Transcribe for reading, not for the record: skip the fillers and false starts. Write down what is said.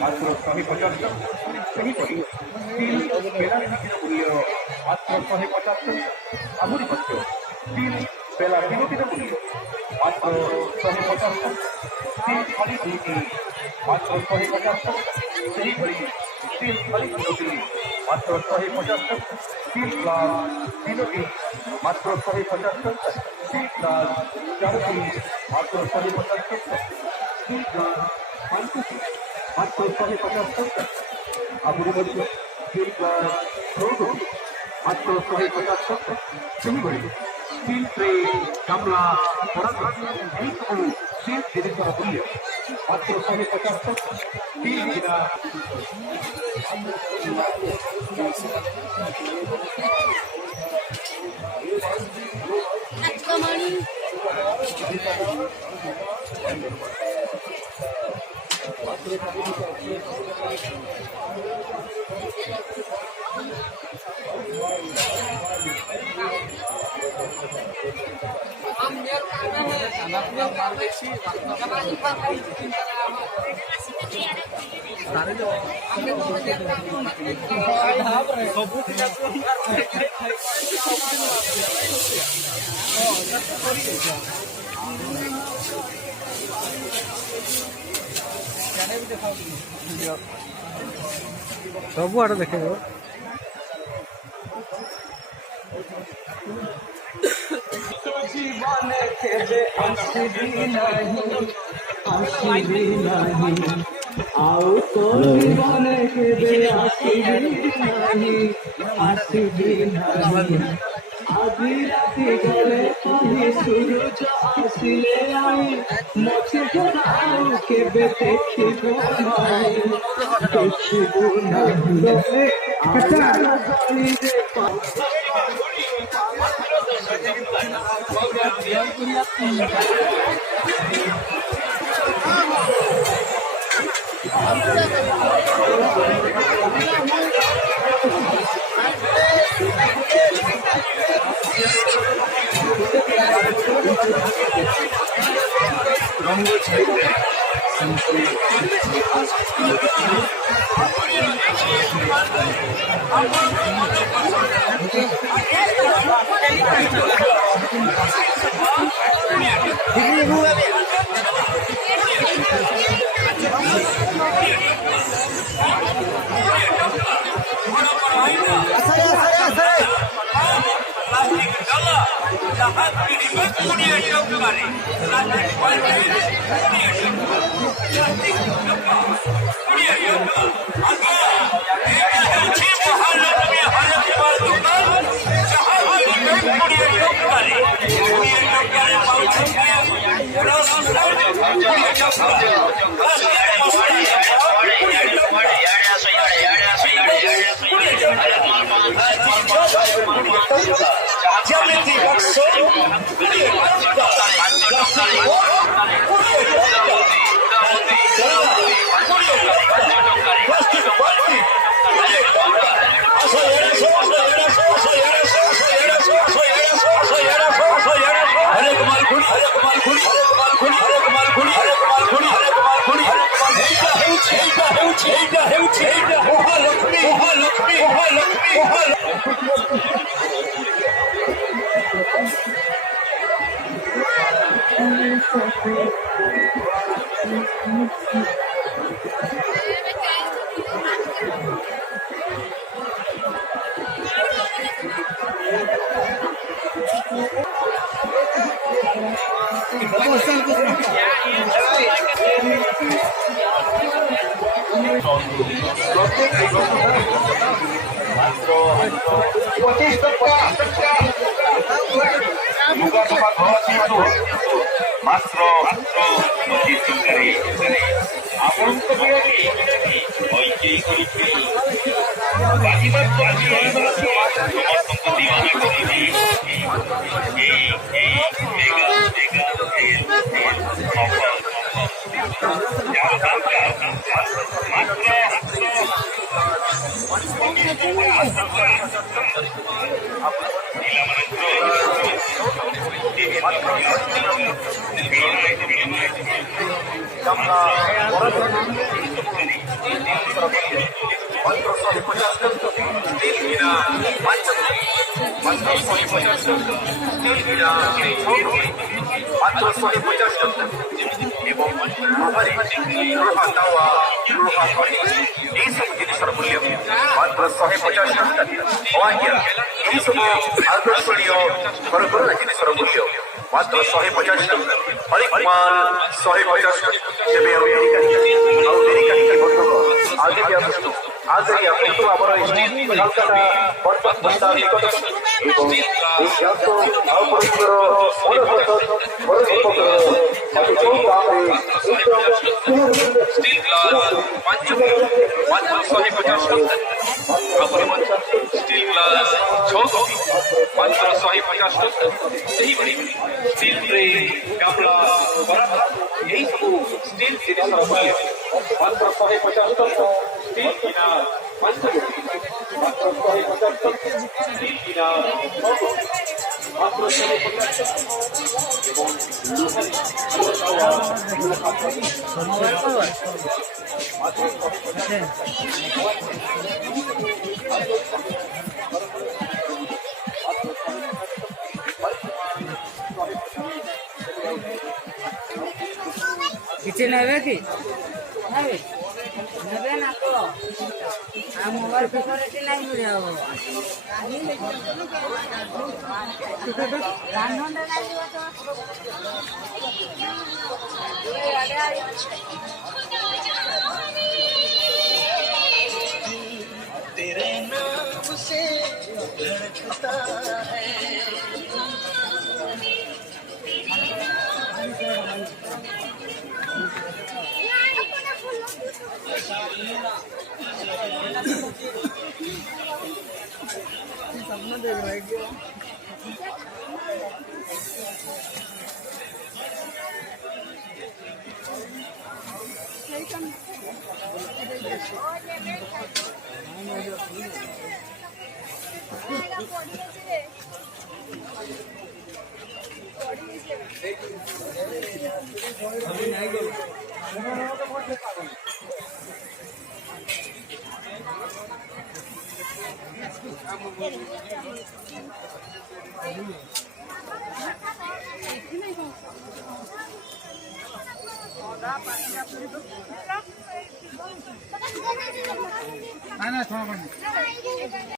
মাত্র 175। ସେହିପରି ଷ୍ଟିଲ୍ ବେଲା ମୂଲ୍ୟ ମାତ୍ର 175। ଆହୁରି ମଧ୍ୟ ଷ୍ଟିଲ୍ ବେଲା ତିନୋଟିର ମୂଲ୍ୟ ମାତ୍ର 150। ଷ୍ଟିଲ୍ ଥାଳି ଦୁଇଟି ମାତ୍ର 150। ସେହିଭଳି ଷ୍ଟିଲ୍ ଥାଳି ତିନୋଟି ମାତ୍ର 150। ଷ୍ଟିଲ୍ ଗ୍ଲାସ୍ ତିନୋଟି ମାତ୍ର 150। ଷ୍ଟିଲ୍ ଗ୍ଲାସ୍ ଚାରୋଟି ମାତ୍ର 150। ଷ୍ଟିଲ୍ ଗ୍ଲାସ୍ ପାଞ୍ଚଟି ମାତ୍ର 150। ଆହୁରି ମଧ୍ୟ ଷ୍ଟିଲ୍ ଗ୍ଲାସ୍ ଚଉଦଟି ମାତ୍ର 150। ସେହିଭଳି ଷ୍ଟିଲ୍ ଟ୍ରେ ଗାମଲା ପରାତ ଏହିସବୁ ଷ୍ଟିଲ୍ ଜିନିଷର ମୂଲ୍ୟ ମାତ୍ର 150। ଷ୍ଟିଲ୍ ଗିନା ସବୁଆଡ଼େ ଦେଖେଇବ। জীবনে কেবে আসবি নাহি আউ তো জীবনে কেবে আসবি নাহি আজি রাতি গলে কহি সূরজ আসিলে আই মতে ঘরাও কেবে দেখিব নাহি 150 স্টিল গিরা 5 কোটি মাত্র 150 স্টিল গিরা 6 কোটি মাত্র 150 এবং লোহারে লোহা তাওয়া লোহা কড়ি এইসব জিনিসের মূল্য মাত্র 150 টাকা অয়াজ্ঞা এইসব আকর্ষণীয় ঘরঘরଣା ଜିନିଷର ମୂଲ୍ୟ ମାତ୍ର 150 ଟଙ୍କା ଅନେକ ମାଲ 150 ତେବେ ଆଉ ଡେରି କାହିଁକି ବନ୍ଧୁକ ଆଗେଇ ଆସନ୍ତୁ ଆମର କୋଲକାତା ବସ୍ତା ନିକଟ ଏବଂ ଏହି ଗ୍ୟାସ ଆଉ ପରିବାର स्टील ग्लास 5 मात्र 150 टଙ୍କା स्टील ग्लास 6 मात्र 150 ଟଙ୍କା ସେହିଭଳି ଷ୍ଟିଲ ଟ୍ରେ ଗାମଲା ବରାଦ ଏହି ସବୁ ଷ୍ଟିଲ ଜିନିଷର ମୂଲ୍ୟ ମାତ୍ର 150 ଟଙ୍କା ଷ୍ଟିଲ ଗିନା 5 କୋଟି ମାତ୍ର 150 ଟଙ୍କା ଷ୍ଟିଲ ଗିନା 6 କୋଟି ମାତ୍ର 150 ଟଙ୍କା ଏବଂ ଲୋହାରେ ଲୋହା କଡ଼ି ମାତ୍ର 150 କିଛି ନେବେ କି ନେବେ ନେବେ ନା ତ ଆଉ ମୋବାଇଲ ପେପର ଏଠି ନାହିଁ ମିଳିବ ରାନ୍ଧନ୍ତେ ଲାଗିବ ତ तेरे नाम से धड़कता है ना थोड़ा